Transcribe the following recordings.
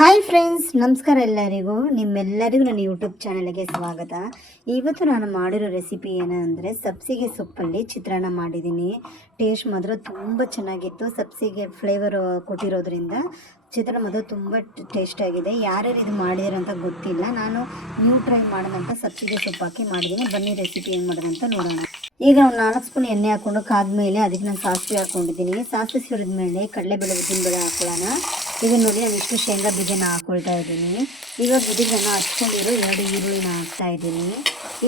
Hi friends, ನಮಸ್ಕಾರ ಎಲ್ಲರಿಗೂ. ನಿಮ್ಮೆಲ್ಲರಿಗೂ ನನ್ನ ಯೂಟ್ಯೂಬ್ ಚಾನಲ್ಗೆ ಸ್ವಾಗತ. ಇವತ್ತು ನಾನು ಮಾಡಿರೋ ರೆಸಿಪಿ ಏನಂದರೆ ಸಬ್ಸಿಗೆ ಸೊಪ್ಪಲ್ಲಿ ಚಿತ್ರಾನ್ನ ಮಾಡಿದ್ದೀನಿ. ಟೇಸ್ಟ್ ಮಾತ್ರ ತುಂಬ ಚೆನ್ನಾಗಿತ್ತು. ಸಬ್ಸಿಗೆ ಫ್ಲೇವರ್ ಕೊಟ್ಟಿರೋದ್ರಿಂದ ಚಿತ್ರಾನ್ನ ಮಾತ್ರ ತುಂಬ ಟೇಸ್ಟಾಗಿದೆ. ಯಾರ್ಯಾರು ಇದು ಮಾಡಿದಾರೆ ಅಂತ ಗೊತ್ತಿಲ್ಲ. ನಾನು ಟ್ರೈ ಮಾಡೋದಂತ ಸಬ್ಸಿಗೆ ಸೊಪ್ಪು ಹಾಕಿ ಮಾಡಿದ್ದೀನಿ. ಬನ್ನಿ ರೆಸಿಪಿ ಏನು ಮಾಡೋದಂತ ನೋಡೋಣ. ಈಗ ಒಂದು 4 ಸ್ಪೂನ್ ಎಣ್ಣೆ ಹಾಕ್ಕೊಂಡು ಕಾದ್ಮೇಲೆ ಅದಕ್ಕೆ ನಾನು ಸಾಸಿವೆ ಹಾಕ್ಕೊಂಡಿದ್ದೀನಿ. ಸಾಸಿವೆ ಸಿಡಿದ ಮೇಲೆ ಕಡಲೆಬೇಳೆ ಉದ್ದಿನಬೇಳೆ ಹಾಕೊಳ್ಳೋಣ. ಈಗ ನೋಡಿ ನಾನು ಇಷ್ಟು ಶೇಂಗಾ ಬೀಜನ ಹಾಕ್ಕೊಳ್ತಾ ಇದ್ದೀನಿ. ಇವಾಗ ಇದಕ್ಕೆ ನಾನು ಹಚ್ಕೊಂಡಿರೋ 2 ಈರುಳ್ಳಿನ ಹಾಕ್ತಾ ಇದ್ದೀನಿ.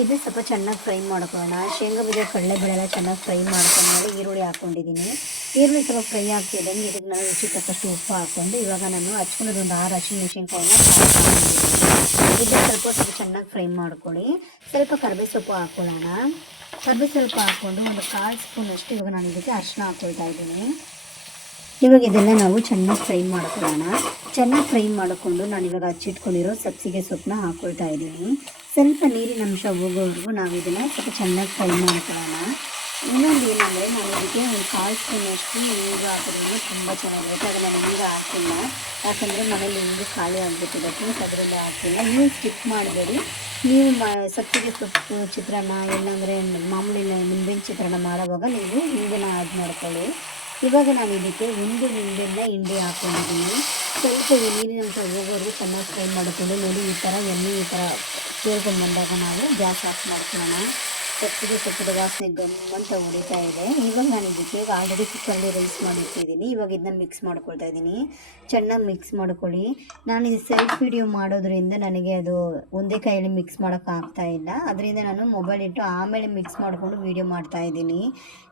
ಇದು ಸ್ವಲ್ಪ ಚೆನ್ನಾಗಿ ಫ್ರೈ ಮಾಡ್ಕೊಳ್ಳೋಣ. ಶೇಂಗಾ ಬೀಜ ಕಡಲೆಬೇಳೆ ಎಲ್ಲ ಚೆನ್ನಾಗಿ ಫ್ರೈ ಮಾಡ್ಕೊಂಡ್ಮೇಲೆ ಈರುಳ್ಳಿ ಹಾಕ್ಕೊಂಡಿದ್ದೀನಿ. ಈರುಳ್ಳಿ ಸ್ವಲ್ಪ ಫ್ರೈ ಆಗ್ತಿದ್ದಂಗೆ ಇದಕ್ಕೆ ನಾನು ರುಚಿಗೆ ತಕ್ಕಷ್ಟು ಉಪ್ಪು ಹಾಕ್ಕೊಂಡು ಇವಾಗ ನಾನು ಹಚ್ಕೊಂಡಿರೋ ಒಂದು 6 ಹಸಿಮೆಣಸಿನ್ಕಾಯಿನ ಇದನ್ನು ಸ್ವಲ್ಪ ಚೆನ್ನಾಗಿ ಫ್ರೈ ಮಾಡ್ಕೊಳ್ಳಿ. ಸ್ವಲ್ಪ ಕರಿಬೇವು ಸೊಪ್ಪು ಹಾಕ್ಕೊಳ್ಳೋಣ. ಕರಿಬೇವು ಸ್ವಲ್ಪ ಹಾಕ್ಕೊಂಡು ಒಂದು 1/4 ಸ್ಪೂನಷ್ಟು ಇವಾಗ ನಾನು ಇದಕ್ಕೆ ಅರಿಶಿನ ಹಾಕ್ಕೊಳ್ತಾ ಇದ್ದೀನಿ. ಇವಾಗ ಇದೆಲ್ಲ ನಾವು ಚೆನ್ನಾಗಿ ಫ್ರೈ ಮಾಡ್ಕೊಳ್ಳೋಣ. ಚೆನ್ನಾಗಿ ಫ್ರೈ ಮಾಡಿಕೊಂಡು ನಾನು ಇವಾಗ ಹಚ್ಚಿಟ್ಕೊಂಡಿರೋ ಸಬ್ಸಿಗೆ ಸೊಪ್ಪನ್ನ ಹಾಕ್ಕೊಳ್ತಾ ಇದ್ದೀನಿ. ಸ್ವಲ್ಪ ನೀರಿನ ಅಂಶ ಹೋಗೋವರೆಗೂ ನಾವು ಇದನ್ನು ಸ್ವಲ್ಪ ಚೆನ್ನಾಗಿ ಫ್ರೈ ಮಾಡ್ಕೊಳ್ಳೋಣ. ಇನ್ನೊಂದು ಏನಂದರೆ ನಾನು ಇದಕ್ಕೆ ಒಂದು 1/4 ಸ್ಪೂನಷ್ಟು ನೀರು ಹಾಕೋದ್ರಿಂದ ತುಂಬ ಚೆನ್ನಾಗಿರುತ್ತೆ. ಅದನ್ನು ನಾನು ಈಗ ಹಾಕಿಲ್ಲ, ಯಾಕಂದರೆ ಮನೇಲಿ ಹಿಂಗೆ ಖಾಲಿ ಆಗಿಬಿಟ್ಟಿದೆ. ಪ್ಲೀಸ್ ಅದರಿಂದ ಹಾಕಿಲ್ಲ. ನೀವು ಸ್ಕಿಪ್ ಮಾಡಬೇಡಿ. ನೀವು ಸಬ್ಸಿಗೆ ಸೊಪ್ಪು ಚಿತ್ರಾನ್ನ ಇಲ್ಲಾಂದರೆ ಮಾಮೂಲಿ ನಿಂಬೆಹಣ್ಣು ಚಿತ್ರಾನ್ನ ಮಾಡೋವಾಗ ನೀವು ಹಿಂದೆನ ಆ್ಯಡ್ ಮಾಡ್ಕೊಳ್ಳಿ. ಇವಾಗ ನಾನು ಇದಕ್ಕೆ ಒಂದು ನಿಂಬೆಹಣ್ಣ ಹಿಂಡಿ ಹಾಕ್ಕೊಂಡಿದ್ದೀನಿ. ಸ್ವಲ್ಪ ನೀರಿನ ಅಂಶ ಹೋಗೋವರೆಗೂ ಚೆನ್ನಾಗಿ ಫ್ರೈ ಮಾಡಿಕೊಂಡು ನೋಡಿ ಈ ಥರ ಎಣ್ಣೆ ಈ ಥರ ಸೇರ್ಕೊಂಡು ಬಂದಾಗ ನಾವು ಗ್ಯಾಸ್ ಆಫ್ ಮಾಡ್ಕೊಳ್ಳೋಣ. ಸಬ್ಸಿಗೆ ಸೊಪ್ಪು ವಾಸನೆ ಗಮ್ಮಂತ ಹೊಡಿತಾ ಇದೆ. ಇವಾಗ ನಾನು ಇದಕ್ಕೆ ಆಲ್ರೆಡಿ ಕುಕ್ಕರಲ್ಲಿ ರೈಸ್ ಮಾಡಿಟ್ಟಿದ್ದೀನಿ. ಇವಾಗ ಇದನ್ನ ಮಿಕ್ಸ್ ಮಾಡ್ಕೊಳ್ತಾ ಇದ್ದೀನಿ. ಚೆನ್ನಾಗಿ ಮಿಕ್ಸ್ ಮಾಡ್ಕೊಳ್ಳಿ. ನಾನು ಇದು ಸೆಲ್ಫ್ ವಿಡಿಯೋ ಮಾಡೋದ್ರಿಂದ ನನಗೆ ಅದು ಒಂದೇ ಕೈಯಲ್ಲಿ ಮಿಕ್ಸ್ ಮಾಡೋಕ್ಕಾಗ್ತಾ ಇಲ್ಲ. ಅದರಿಂದ ನಾನು ಮೊಬೈಲ್ ಇಟ್ಟು ಆಮೇಲೆ ಮಿಕ್ಸ್ ಮಾಡಿಕೊಂಡು ವೀಡಿಯೋ ಮಾಡ್ತಾ ಇದ್ದೀನಿ.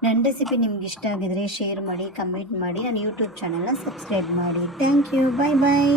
ನನ್ನ ರೆಸಿಪಿ ನಿಮ್ಗೆ ಇಷ್ಟ ಆಗಿದರೆ ಶೇರ್ ಮಾಡಿ, ಕಮೆಂಟ್ ಮಾಡಿ, ನನ್ನ ಯೂಟ್ಯೂಬ್ ಚಾನಲ್ನ ಸಬ್ಸ್ಕ್ರೈಬ್ ಮಾಡಿ. Thank you. Bye bye.